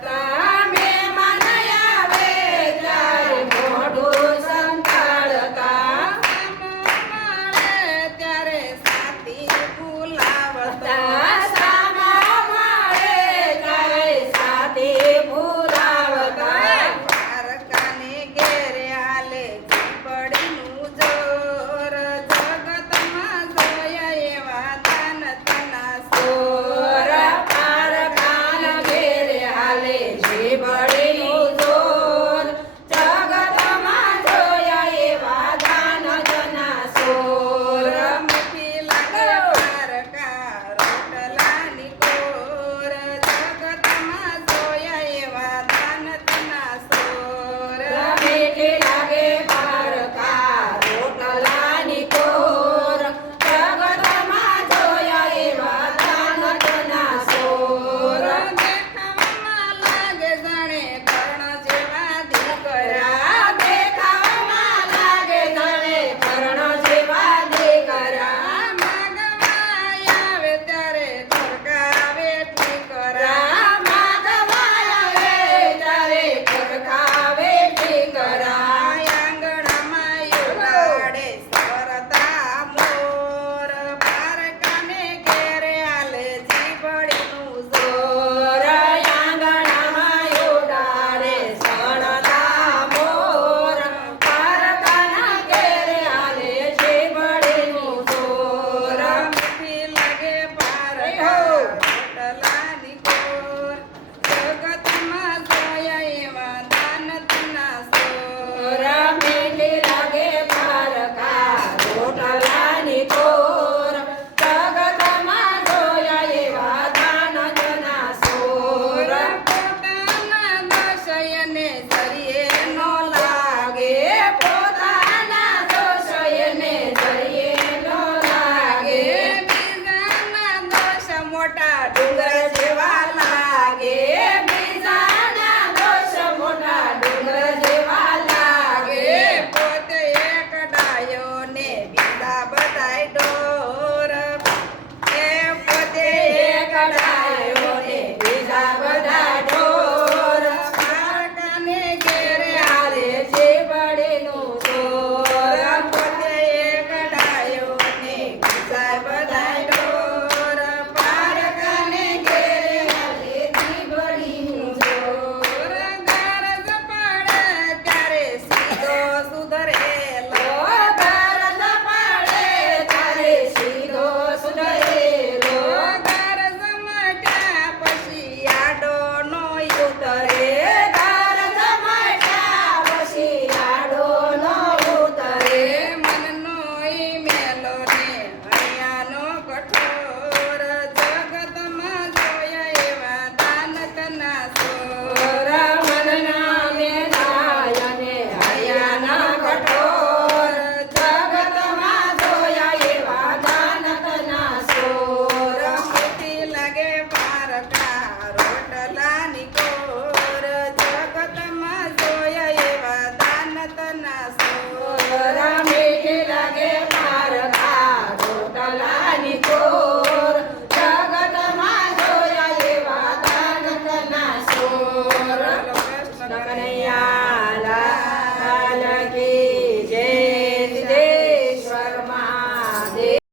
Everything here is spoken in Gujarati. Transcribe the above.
tratar કનૈયા